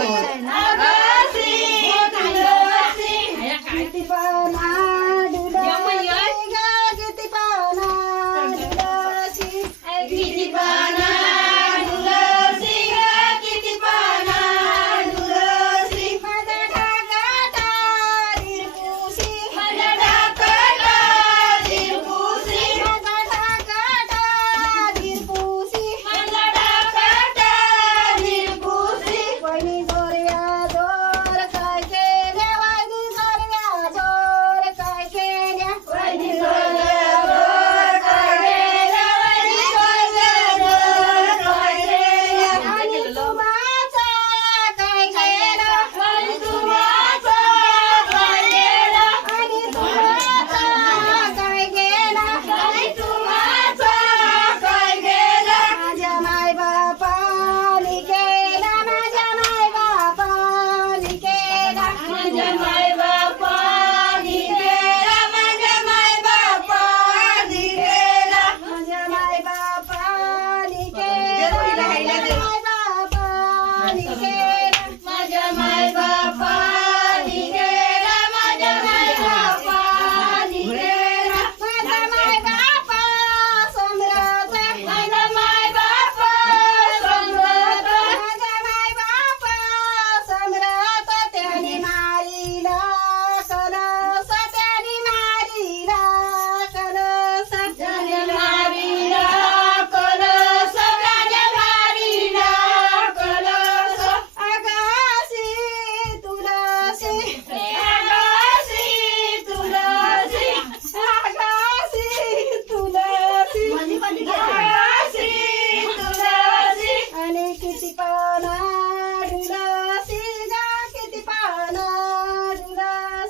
people